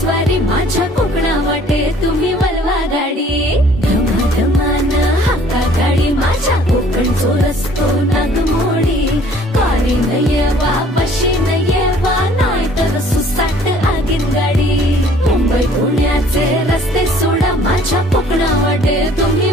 स्वारी माझ्या कोकणा वाटे तुम्ही वलवा गाडी धमाधमान हाका गाडी माझ्या कोकणचो रस्तो नागमोडी कारी नयवा बशी नयवा नाही तर सुसाट आगीन गाडी मुंबई पुण्याचे रस्ते सोडा माझ्या कोकणा वाटे तुम्ही